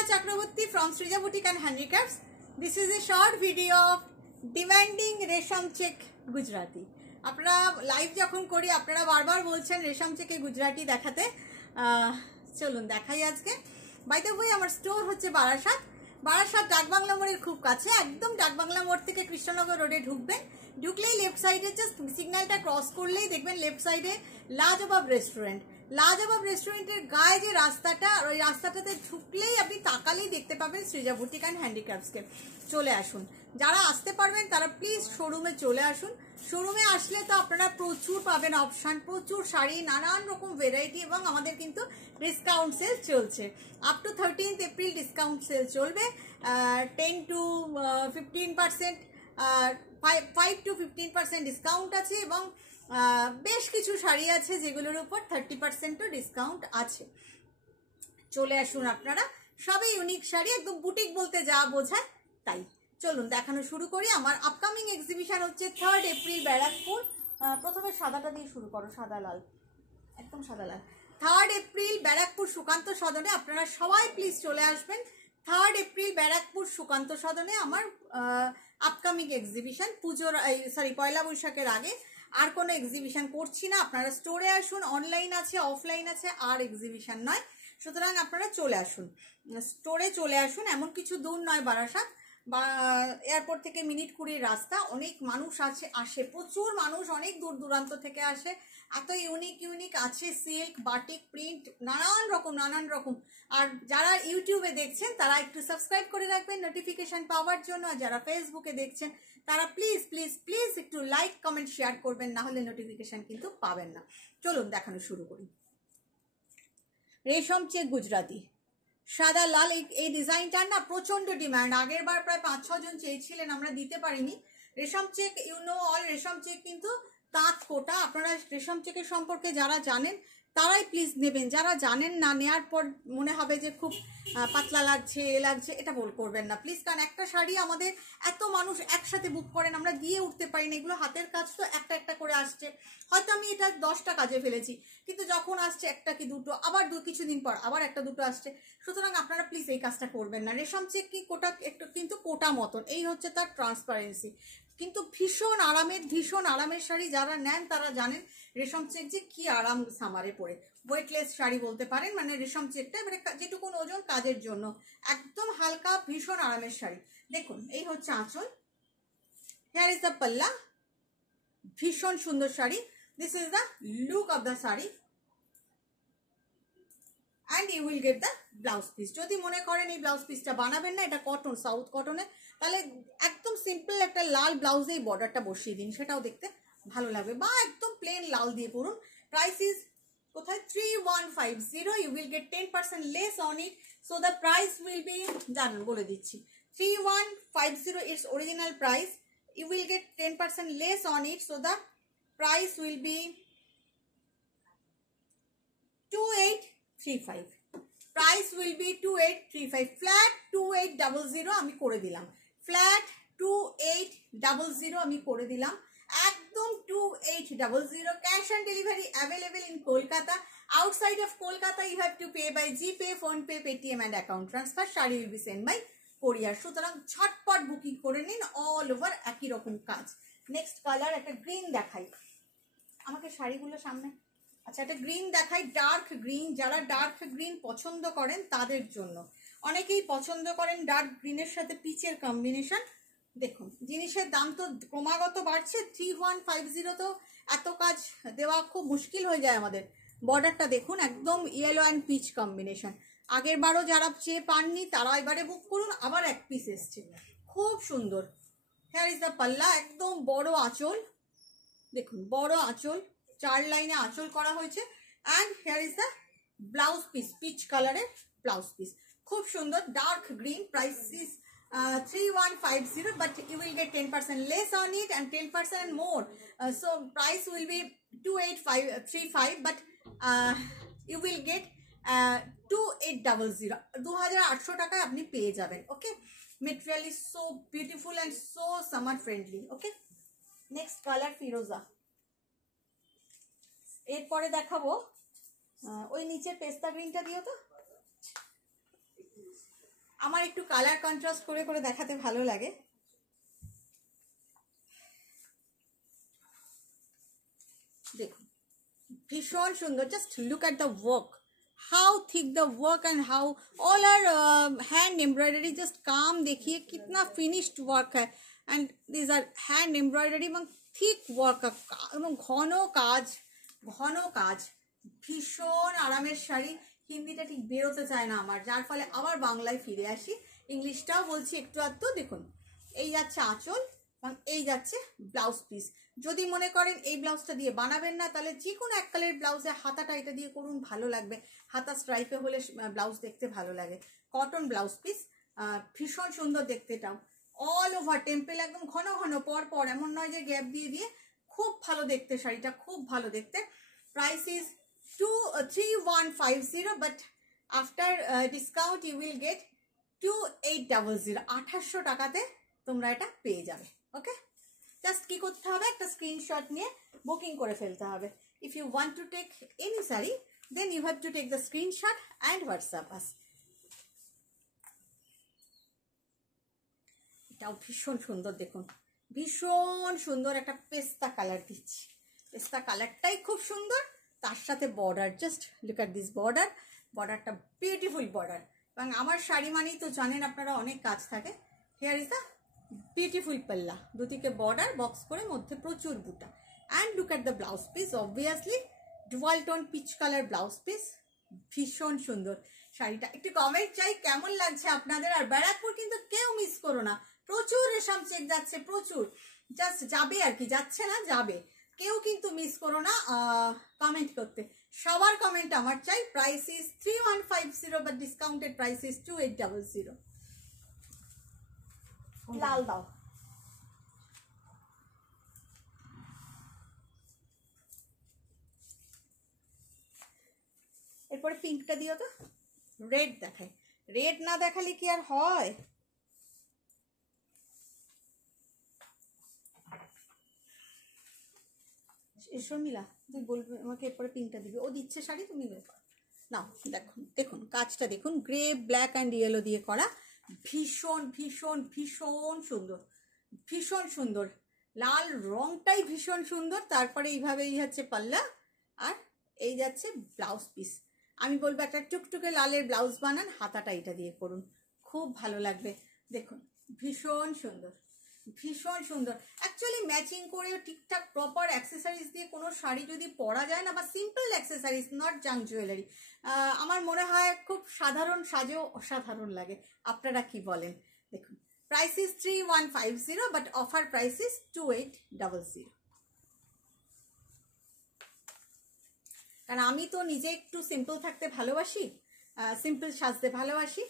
Srija Chakraborty from Srija Boutique and Handicrafts. This is a short video of demanding রেশম check Gujarati. আপনারা live যখন করি আপনারা বারবার বলছেন রেশম চেকে গুজরাটি দেখাতে, চলুন দেখাই আজকে। বাই দ্য ওয়ে আমার স্টোর হচ্ছে বারাসাত ডাকবাংলা মোড়ের খুব কাছে, একদম ডাকবাংলা মোড় থেকে কৃষ্ণনগর রোডে ঢুকবেন, ঢুকলেই লেফট সাইডে জাস্ট সিগন্যালটা ক্রস করলেই দেখবেন লেফট সাইডে লাজবাব রেস্টুরেন্টের গায়ে যে রাস্তাটা, ওই রাস্তাটাতে ঢুকলেই আপনি তাকালেই দেখতে পাবেন সৃজা বুটিক অ্যান্ড হ্যান্ডিক্রাফটসকে। চলে আসুন, যারা আসতে পারবেন তারা প্লিজ শোরুমে চলে আসুন। শোরুমে আসলে তো আপনারা প্রচুর পাবেন অপশান, প্রচুর শাড়ি, নানান রকম ভ্যারাইটি, এবং আমাদের কিন্তু ডিসকাউন্ট সেল চলছে। Up to 13th April discount sell চলবে। 10 to 15%, 5 to 15% ডিসকাউন্ট আছে, এবং বেশ কিছু শাড়ি আছে যেগুলোর উপর 30%ও ডিসকাউন্ট আছে। চলে আসুন আপনারা, সবই ইউনিক শাড়ি, একদম বুটিক বলতে যা বোঝায় তাই। চলুন দেখানো শুরু করি। আমার আপকামিং এক্সিবিশন হচ্ছে 3rd এপ্রিল ব্যারাকপুর। প্রথমে সাদাটা দিয়ে শুরু করো, সাদা লাল, একদম সাদা লাল। 3rd এপ্রিল ব্যারাকপুর সুকান্ত সদনে আপনারা সবাই প্লিজ চলে আসবেন। 3rd এপ্রিল ব্যারাকপুর সুকান্ত সদনে আমার আপকামিং এক্সিবিশন। পুজোর পয়লা বৈশাখের আগে আর কোনো এক্সিবিশন করছি না। আপনারা স্টোরে আসুন, অনলাইন আছে, অফলাইন আছে, আর এক্সিবিশন নয়। সুতরাং আপনারা চলে আসুন, স্টোরে চলে আসুন। এমন কিছু দূর নয় বারাসাত, বা এয়ারপোর্ট থেকে মিনিট 20 রাস্তা। অনেক মানুষ আসে, প্রচুর মানুষ অনেক দূর দূরান্ত থেকে আসে। এত ইউনিক আছে, সিল্ক, বাটিক, প্রিন্ট, নানান রকম। আর যারা ইউটিউবে দেখছেন তারা একটু সাবস্ক্রাইব করে রাখবেন নোটিফিকেশন পাওয়ার জন্য। আর যারা ফেসবুকে দেখছেন তারা প্লিজ একটু লাইক, কমেন্ট, শেয়ার করবেন, না হলে নোটিফিকেশন কিন্তু পাবেন না। চলুন দেখানো শুরু করি। রেশম চেক গুজরাটি সাদা লাল, এই ডিজাইনটার না প্রচন্ড ডিমান্ড। আগের বার প্রায় 5-6 জন চেয়েছিলেন, আমরা দিতে পারিনি। রেশম চেক অল রেশম চেক কিন্তু তাঁত কোটা। আপনারা রেশম চেকের সম্পর্কে যারা জানেন তারাই প্লিজ নেবেন। যারা জানেন না, নেওয়ার পর মনে হবে যে খুব পাতলা লাগছে, এটা করবেন না প্লিজ। কারণ একটা শাড়ি আমাদের এত মানুষ একসাথে বুক করেন, আমরা দিয়ে উঠতে পারি না। এগুলো হাতের কাজ তো, একটা করে আসছে। হয়তো আমি এটা 10টা কাজে ফেলেছি, কিন্তু যখন আসছে একটা কি দুটো, আবার কিছুদিন পর আবার একটা দুটো আসছে। সুতরাং আপনারা প্লিজ এই কাজটা করবেন না। রেশম চেক কি কোটা, একটু কিন্তু কোটা মতন, এই হচ্ছে তার ট্রান্সপারেন্সি। কিন্তু ভীষণ আরামের শাড়ি। যারা নেন তারা জানেন রেশম চেক যে কি আরাম সামারে পরে। ওয়েটলেস শাড়ি বলতে পারেন, মানে রেশম চেকটা এবারে যেটুকুন ওজন কাজের জন্য একদম হালকা, ভীষণ আরামের শাড়ি। দেখুন এই হচ্ছে আঁচল, হেয়ার ইজ দ্য পাল্লা, ভীষণ সুন্দর sari. This is the look of the sari, and you will get the blouse piece. যদি মনে করেন এই ব্লাউজ পিসটা বানাবেন না, এটা কটন, সাউথ কটনে, তাহলে একদম সিম্পল একটা লাল ব্লাউজে এই বর্ডারটা বসিয়ে দিন, সেটাও দেখতে ভালো লাগবে। বা একদম প্লেন লাল দিয়ে পরুন। প্রাইস ইজ কোথায় 3150। You will get 10% less on it. So the price will be, জানেন বলে দিচ্ছি, 3150 it's original price. You will get 10% less on it. So the price will be 2835। Price will be 2835। Flat 2800 আমি করে দিলাম। Flat 2800 আমি করে দিলাম, একদম 2800। Cash on delivery available in Kolkata. Outside of Kolkata you have to pay by GPay, PhonePe, Paytm and account transfer. Sari will be send by courier. সুতরাং ঝটপট booking করে নিন, অল ওভার একই রকম কাজ। নেক্সট কালার একটা গ্রিন দেখাই, আমাকে শাড়িগুলো সামনে। আচ্ছা, একটা গ্রিন দেখাই, ডার্ক গ্রিন। যারা ডার্ক গ্রিন পছন্দ করেন তাদের জন্য। অনেকেই পছন্দ করেন ডার্ক গ্রিনের সাথে পিচের কম্বিনেশন। দেখুন জিনিসের দাম তো ক্রমাগত বাড়ছে। 3150 তো এত কাজ দেওয়া খুব মুশকিল হয়ে যায় আমাদের। বর্ডারটা দেখুন, একদম ইয়েলো অ্যান্ড পিচ কম্বিনেশন। আগের বারও যারা চেয়ে পাননি তারা এবারে বুক করুন, আবার এক পিস এসছে, খুব সুন্দর। হেয়ার ইজ দ্য পাল্লা, একদম বড় আঁচল, দেখুন বড় আঁচল, 4 লাইনে আঁচল করা হয়েছে। And here is the blouse piece, peach কালারের ব্লাউজ পিস, খুব সুন্দর dark green. Price is 3150, but you will get 10% less on it and 10% more. So price will be 2835, but you will get 2800। 2800 টাকায় আপনি পেয়ে যাবেন। Okay, material is so beautiful and so summer friendly. Okay, next colour ফিরোজা। এরপরে দেখাবো ওই নিচের পেস্তা গ্রিনটা দিও তো। আমার একটু কালার কন্ট্রাস্ট করে করে দেখাতে ভালো লাগে। দেখুন ভীষণ সুন্দর, just look at the work, how thick the work and how all are hand embroidery, just काम देखिए कितना फिनिश्ड वर्क है and this are hand embroidery এবং थिक वर्क এবং ঘন কাজ ভীষণ আরামের শাড়ি। হিন্দিটা ঠিক বেরোতে চায় না আমার, যার ফলে আবার বাংলায় ফিরে আসি, ইংলিশটাও বলছি একটু আধটু। দেখুন এই যাচ্ছে আঁচল এবং এই যাচ্ছে ব্লাউজ পিস। যদি মনে করেন এই ব্লাউজটা দিয়ে বানাবেন না, তাহলে যে কোনো এক কালারের ব্লাউজে হাতাটা এটা দিয়ে করুন, ভালো লাগবে। হাতা স্ট্রাইপে হলে ব্লাউজ দেখতে ভালো লাগে। কটন ব্লাউজ পিস, ভীষণ সুন্দর দেখতে। এটাও অল ওভার টেম্পেল, একদম ঘন ঘন পর পর, এমন নয় যে গ্যাপ দিয়ে দিয়ে। খুব ভালো দেখতে শাড়িটা, খুব ভালো দেখতে। Price is 3150, but after discount you will get 2800। 2800 টাকাতে তোমরা এটা পেয়ে যাবে। ওকে, জাস্ট কি করতে হবে, একটা স্ক্রিনশট নিয়ে বুকিং করে ফেলতে হবে। If you want to take any sari, then you have to take the screenshot and WhatsApp us. এটাও ভীষণ সুন্দর, দেখুন ভীষণ সুন্দর একটা পেস্তা কালার দিচ্ছি। পেস্তা কালারটাই খুব সুন্দর, তার সাথে border, just look at this border. বর্ডারটা বিউটিফুল বর্ডার, এবং আমার শাড়ি মানেই তো জানেন আপনারা অনেক কাজ থাকে। হিয়ার ইজ দ্য বিউটিফুল পাল্লা, দুদিকে বর্ডার বক্স করে, মধ্যে প্রচুর বুটা। And look at the blouse piece, obviously dual tone peach colour blouse piece, ভীষণ সুন্দর শাড়িটা। একটু কমেন্ট চাই কেমন লাগছে আপনাদের। আর ব্যারাকপুর কিন্তু কেউ মিস করো না, প্রচুর রেশম চেক যাচ্ছে, প্রচুর, জাস্ট যাবে আর কি, যাচ্ছে না যাবে, কেউ কিন্তু মিস করো না কমেন্ট করতে। সবার কমেন্ট আমার চাই। Price is 3150, but discounted price is 2800। লাল দাও, এরপরে পিঙ্কটা দিও তো। রেড দেখায়, রেড না দেখালে কি আর হয়। শর্মিলা তুই বলবে আমাকে, এরপরে পিঙ্কটা দিবি, ও দিচ্ছে শাড়ি, তুমি নাও। দেখুন দেখুন কাজটা দেখুন, গ্রে ব্ল্যাক অ্যান্ড ইয়েলো দিয়ে করা, ভীষণ ভীষণ ভীষণ সুন্দর, ভীষণ সুন্দর। লাল রংটাই ভীষণ সুন্দর। তারপরে এইভাবে এই হচ্ছে পাল্লা, আর এই যাচ্ছে ব্লাউজ পিস। আমি বলবো একটা টুকটুকে লালের ব্লাউজ বানান, হাতাটা এটা দিয়ে করুন, খুব ভালো লাগবে। দেখুন ভীষণ সুন্দর, ভীষণ সুন্দর। অ্যাকচুয়ালি ম্যাচিং করে ঠিকঠাক প্রপার অ্যাক্সেসরিজ দিয়ে কোনো শাড়ি যদি পরা যায় না, বা simple accessories, not junk jewellery, আমার মনে হয় খুব সাধারণ সাজেও অসাধারণ লাগে। আপনারা কি বলেন? দেখুন price is 3150, but offer price is 2800। কারণ আমি তো নিজে একটু সিম্পল থাকতে ভালোবাসি, সিম্পল সাজতে ভালোবাসি।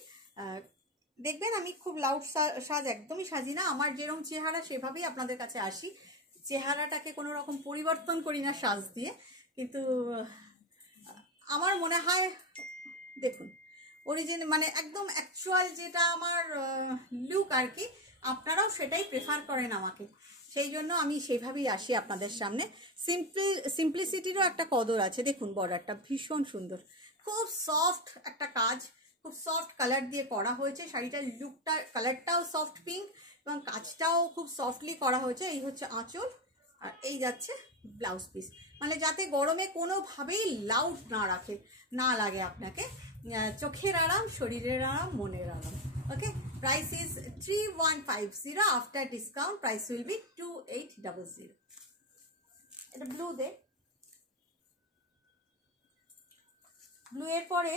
দেখবেন আমি খুব লাউড সাজ একদমই সাজি না, আমার যেরকম চেহারা সেভাবেই আপনাদের কাছে আসি। চেহারাটাকে কোনো রকম পরিবর্তন করি না সাজ দিয়ে। কিন্তু আমার মনে হয় দেখুন অরিজিনাল, মানে একদম অ্যাকচুয়াল যেটা আমার লুক আর কি, আপনারাও সেটাই প্রেফার করেন আমাকে, সেই জন্য আমি সেইভাবেই আসি আপনাদের সামনে। সিম্পলিসিটিরও একটা কদর আছে। দেখুন বর্ডারটা ভীষণ সুন্দর, খুব সফট একটা কাজ, খুব সফট কালার দিয়ে করা হয়েছে। শাড়িটার লুকটা, কালারটাও সফট পিঙ্ক এবং কাজটাও খুব সফটলি করা হয়েছে। এই হচ্ছে আঁচল, আর এই যাচ্ছে ব্লাউজ পিস, মানে যাতে গরমে কোনোভাবেই লাউড না লাগে আপনাকে। চোখের আরাম, শরীরের আরাম, মনের আরাম। Okay, price is 3150, after discount price will be 2800। এটা ব্লু দে, ব্লু এর পরে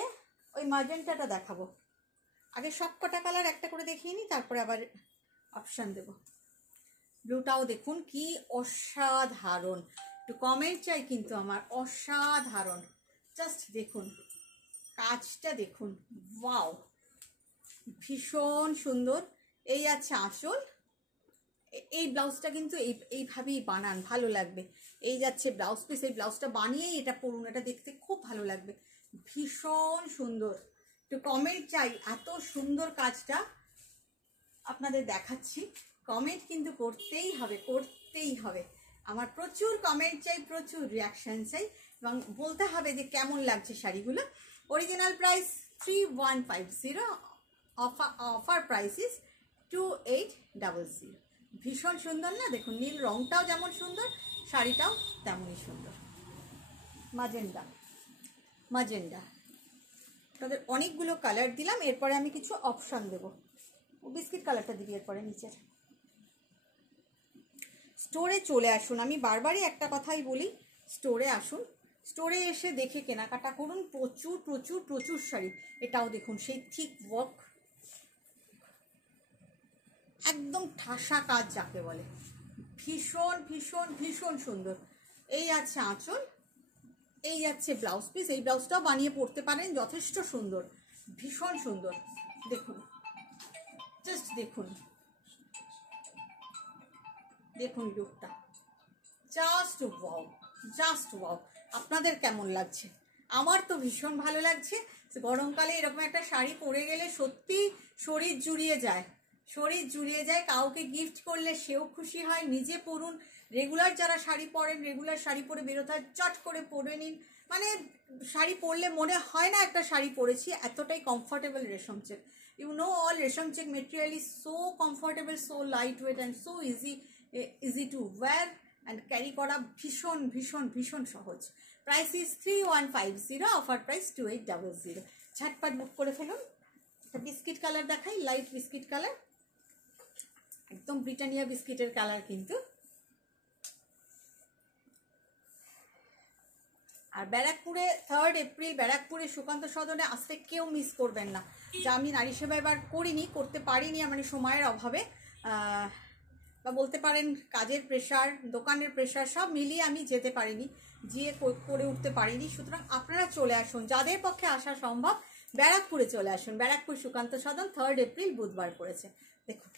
ওই ম্যাজেন্টাটা দেখাবো। আগে সব কটা কালার একটা করে দেখিয়ে নিই, তারপরে আবার অপশান দেব। ব্লুটাও দেখুন কি অসাধারণ, একটু কমেন্ট চাই কিন্তু আমার, অসাধারণ। জাস্ট দেখুন কাজটা দেখুন, ওয়াও, ভীষণ সুন্দর। এই আছে আঁচল, এই ব্লাউজটা কিন্তু এইভাবেই বানান, ভালো লাগবে। এই যাচ্ছে ব্লাউজ পিস, এই ব্লাউজটা বানিয়েই এটা পরুন, এটা দেখতে খুব ভালো লাগবে, ভীষণ সুন্দর। একটু কমেন্ট চাই, এত সুন্দর কাজটা আপনাদের দেখাচ্ছি, কমেন্ট কিন্তু করতেই হবে, করতেই হবে। আমার প্রচুর কমেন্ট চাই, প্রচুর রিয়াকশান চাই, এবং বলতে হবে যে কেমন লাগছে শাড়িগুলো। Original price 3150, offer price is 2800। ভীষণ সুন্দর না? দেখুন নীল রংটাও যেমন সুন্দর, শাড়িটাও তেমনই সুন্দর। মাজেন্ডা মাজেন্ডা, তাদের অনেকগুলো কালার দিলাম, এরপরে আমি কিছু অপশান দেবো। বিস্কিট কালারটা দিবি এরপরে নিচের। স্টোরে চলে আসুন, আমি বারবারই একটা কথাই বলি, স্টোরে আসুন, স্টোরে এসে দেখে কেনাকাটা করুন। প্রচুর প্রচুর প্রচুর শাড়ি। এটাও দেখুন সেই থিক ওয়ার্ক, একদম ঠাসা কাজ যাকে বলে, ভীষণ ভীষণ ভীষণ সুন্দর। এই আছে আঁচল, এই যাচ্ছে ব্লাউজ পিস। এই ব্লাউজটাও বানিয়ে পরতে পারেন, যথেষ্ট সুন্দর, ভীষণ সুন্দর। দেখুন, জাস্ট দেখুন, দেখুন লুকটা, জাস্ট ওয়াও, জাস্ট ওয়াও। আপনাদের কেমন লাগছে? আমার তো ভীষণ ভালো লাগছে। গরমকালে এরকম একটা শাড়ি পরে গেলে সত্যি শরীর জুড়িয়ে যায়, শরীর জুড়িয়ে যায়। কাউকে গিফট করলে সেও খুশি হয়, নিজে পরুন। রেগুলার যারা শাড়ি পরেন, রেগুলার শাড়ি পরে বেরোতে হয়, চট করে পরে নিন। মানে শাড়ি পরলে মনে হয় না একটা শাড়ি পরেছি, এতটাই কমফর্টেবল রেশম চেক। ইউ নো অল রেশম check material is so comfortable, so light weight and so easy to wear and carry করা, ভীষণ ভীষণ ভীষণ সহজ। Price is 3150, offer price 2800। ঝটপট বুক করে ফেলুন। বিস্কিট কালার দেখাই, লাইট বিস্কিট কালার, একদম ব্রিটানিয়া বিস্কিটের কালার কিন্তু। আর ব্যারাকপুরে 3rd এপ্রিল ব্যারাকপুরে সুকান্ত সদনে আসতে কেউ মিস করবেন না। যা আমি নারী সেবা এবার করিনি, করতে পারিনি, মানে সময়ের অভাবে, বা বলতে পারেন কাজের প্রেশার, দোকানের প্রেশার, সব মিলিয়ে আমি যেতে পারিনি, গিয়ে করে উঠতে পারিনি। সুতরাং আপনারা চলে আসুন, যাদের পক্ষে আসা সম্ভব ব্যারাকপুরে চলে আসুন। ব্যারাকপুর সুকান্ত সদন 3rd এপ্রিল বুধবার পড়েছে। দেখুন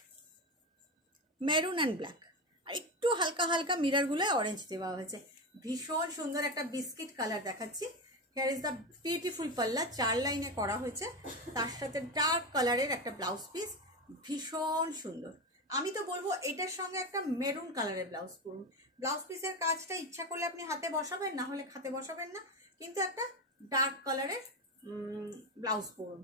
মেরুন অ্যান্ড ব্ল্যাক, আর একটু হালকা হালকা মিররগুলোয় অরেঞ্জ দেওয়া হয়েছে। ভীষণ সুন্দর একটা বিস্কিট কালার দেখাচ্ছি। হিয়ার ইজ দ্য বিউটিফুল পাল্লা, 4 লাইনে করা হয়েছে, তার সাথে ডার্ক কালারের একটা ব্লাউজ পিস, ভীষণ সুন্দর। আমি তো বলবো এটার সঙ্গে একটা মেরুন কালারের ব্লাউজ পরুন। ব্লাউজ পিসের কাজটা ইচ্ছা করলে আপনি হাতে বসাবেন, না হলে হাতে বসাবেন না, কিন্তু একটা ডার্ক কালারের ব্লাউজ পরুন,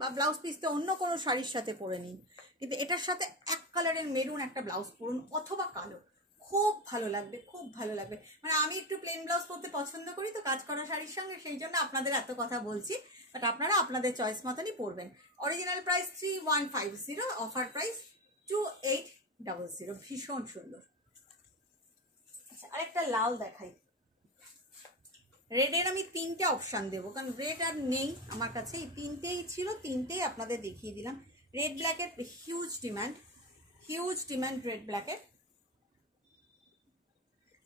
বা ব্লাউজ পিসটা অন্য কোনো শাড়ির সাথে পরে নিন, কিন্তু এটার সাথে এক কালারের মেরুন একটা ব্লাউজ পরুন, অথবা কালো, খুব ভালো লাগবে, খুব ভালো লাগবে। মানে আমি একটু প্লেন ব্লাউজ পরতে পছন্দ করি তো কাজ করা শাড়ির সঙ্গে, সেই জন্য আপনাদের এত কথা বলছি। বাট আপনারা আপনাদের চয়েস মতনই পরবেন। অরিজিনাল প্রাইস 3150, অফার প্রাইস 2800, ভীষণ সুন্দর। আচ্ছা, আরেকটা লাল দেখাই। রেডের আমি 3টে অপশান দেবো, কারণ রেড আর নেই আমার কাছে, এই 3টেই ছিল, 3টেই আপনাদের দেখিয়ে দিলাম। রেড ব্ল্যাকের হিউজ ডিমান্ড রেড ব্ল্যাকের।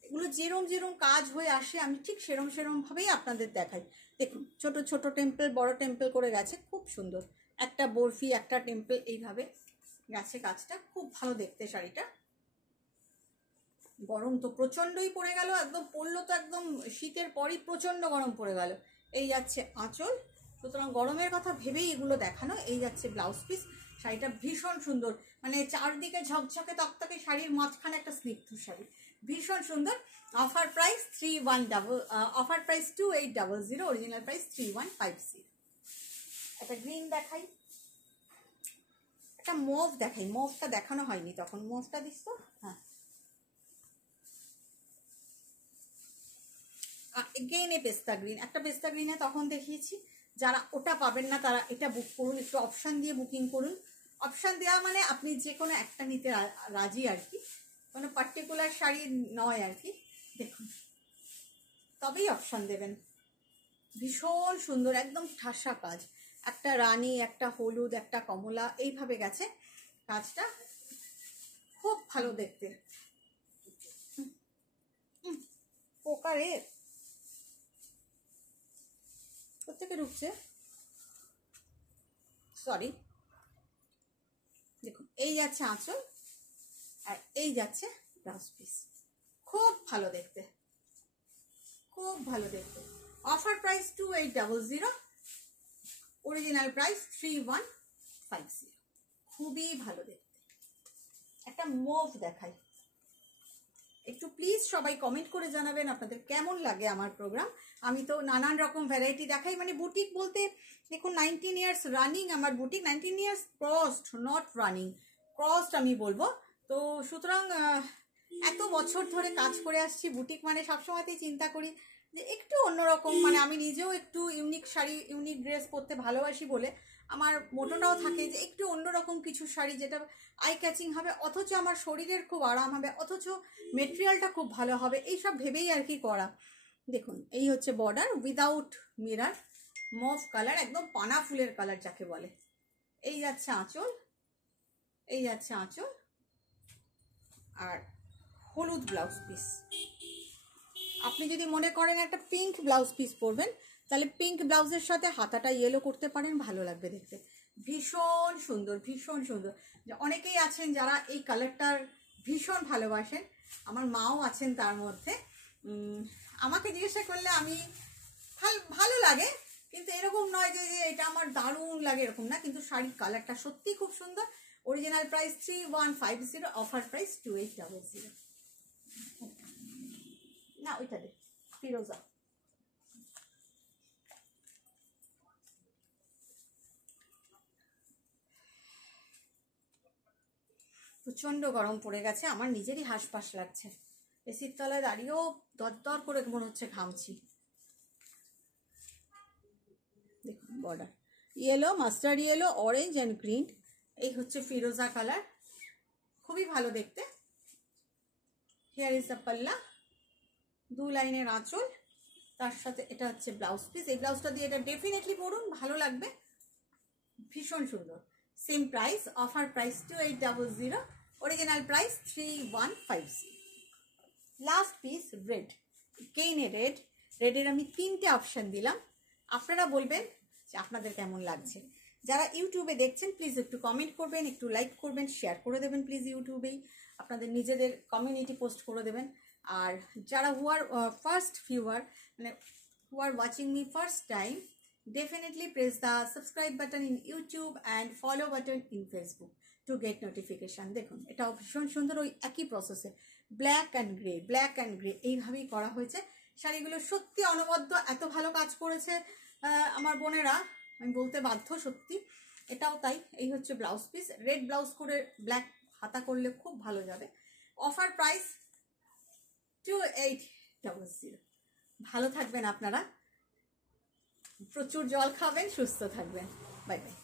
এগুলো যেরম যেরম কাজ হয়ে আসে আমি ঠিক সেরমভাবেই আপনাদের দেখাই। দেখুন ছোট ছোট টেম্পল, বড় টেম্পল করে গেছে, খুব সুন্দর। একটা বরফি, একটা টেম্পল, এইভাবে গেছে কাজটা, খুব ভালো দেখতে শাড়িটা। গরম তো প্রচণ্ডই পড়ে গেল, একদম পড়লো তো একদম শীতের পরই প্রচণ্ড গরম পড়ে গেল। এই যাচ্ছে আঁচল, সুতরাং গরমের কথা ভেবেই এগুলো দেখানো। এই যাচ্ছে ব্লাউজ পিস, শাড়িটা ভীষণ সুন্দর, মানে চারদিকে ঝকঝকে তকতকে শাড়ির মাঝখানে একটা স্নিগ্ধ শাড়ি, ভীষণ সুন্দর। Offer price 2800, original price 3150। একটা গ্রিন দেখাই, একটা মুভ দেখাই। মুভটা দেখানো হয়নি তখন, মুভটা দিস তো। হ্যাঁ, এগেইন এ পেস্তা গ্রিন, একটা পেস্তা গ্রিনে তখন দেখিয়েছি। যারা ওটা পাবেন না তারা এটা বুক করুন, একটু অপশান দিয়ে বুকিং করুন। অপশান দেওয়া মানে আপনি যে কোনো একটা নিতে রাজি আর কি, কোনো পার্টিকুলার শাড়ি নয় আর কি। দেখুন তবেই অপশান দেবেন। ভীষণ সুন্দর, একদম ঠাসা কাজ, একটা রানী, একটা হলুদ, একটা কমলা, এইভাবে গেছে কাজটা, খুব ভালো দেখতে। পোকারে কোথেকে ঢুকছে, সরি। দেখুন এই যাচ্ছে আঁচল, আর এই যাচ্ছে ব্লাউজ পিস, খুব ভালো দেখতে, খুব ভালো দেখতে। অফার প্রাইস 2800, অরিজিনাল প্রাইস 3150, খুবই ভালো দেখতে। একটা মুভ দেখাই, একটু প্লিজ সবাই কমেন্ট করে জানাবেন আপনাদের কেমন লাগে আমার প্রোগ্রাম। আমি তো নানান রকম ভ্যারাইটি দেখাই, মানে বুটিক বলতে দেখুন 19 ইয়ার্স রানিং আমার boutique, 19 years crossed, not running, crossed আমি বলবো। তো সুতরাং এত বছর ধরে কাজ করে আসছি বুটিক, মানে সবসময়তেই চিন্তা করি যে একটু অন্যরকম, মানে আমি নিজেও একটু ইউনিক শাড়ি ইউনিক ড্রেস পরতে ভালোবাসি বলে আমার মোটোটাও থাকে যে একটু অন্যরকম কিছু শাড়ি যেটা আই ক্যাচিং হবে, অথচ আমার শরীরের খুব আরাম হবে, অথচ মেটেরিয়ালটা খুব ভালো হবে, এইসব ভেবেই আর কি করা। দেখুন এই হচ্ছে border without mirror, mauve colour, একদম পানা ফুলের কালার যাকে বলে। এই যাচ্ছে আঁচল, এই যাচ্ছে আঁচল, আর হলুদ ব্লাউজ পিস। আপনি যদি মনে করেন একটা পিঙ্ক ব্লাউজ পিস পরবেন, তাহলে পিঙ্ক ব্লাউজের সাথে হাতাটা ইয়েলো করতে পারেন, ভালো লাগবে দেখতে, ভীষণ সুন্দর, ভীষণ সুন্দর। অনেকেই আছেন যারা এই কালারটার ভীষণ ভালোবাসেন, আমার মাও আছেন তার মধ্যে। আমাকে জিজ্ঞাসা করলে আমি ভালো লাগে, কিন্তু এরকম নয় যে এটা আমার দারুণ লাগে এরকম না, কিন্তু শাড়ির কালারটা সত্যি খুব সুন্দর। Original price 3150, offer price 2800। না ওইটা দে, ফিরোজা। প্রচণ্ড গরম পড়ে গেছে, আমার নিজেরই হাঁসফাঁস লাগছে, এসির তলায় দাঁড়িয়েও দরদর করে মনে হচ্ছে ঘামছি। দেখুন border yellow, mustard yellow, orange and green, এই হচ্ছে ফিরোজা কালার, খুবই ভালো দেখতে। হিয়ার ইজ দ্য পাল্লা, 2 লাইনের আঁচল, তার সাথে এটা হচ্ছে ব্লাউজ পিস। এই ব্লাউজটা দিয়ে এটা ডেফিনেটলি পরুন, ভালো লাগবে, ভীষণ সুন্দর। Same price, offer price 2800, original price 3150। Last piece red, কেইনে রেড, রেডের আমি 3টে অপশান দিলাম, আপনারা বলবেন যে আপনাদের কেমন লাগছে। যারা ইউটিউবে দেখছেন প্লিজ একটু কমেন্ট করবেন, একটু লাইক করবেন, শেয়ার করে দেবেন প্লিজ, ইউটিউবেই আপনাদের নিজেদের কমিউনিটি পোস্ট করে দেবেন। আর যারা হু আর ফার্স্ট ভিউয়ার, মানে who are watching me first time, definitely press the subscribe button in YouTube and follow button in Facebook to get notification. দেখুন এটাও ভীষণ সুন্দর, ওই একই প্রসেসে black and grey, black and grey এইভাবেই করা হয়েছে। শাড়িগুলো সত্যি অনবদ্য, এত ভালো কাজ করেছে আমার বোনেরা, আমি বলতে বাধ্য, সত্যি এটাও তাই। এই হচ্ছে ব্লাউজ পিস, রেড ব্লাউজ করে ব্ল্যাক হাতা করলে খুব ভালো যাবে। Offer price 2800। ভালো থাকবেন আপনারা, প্রচুর জল খাবেন, সুস্থ থাকবেন, বাই বাই।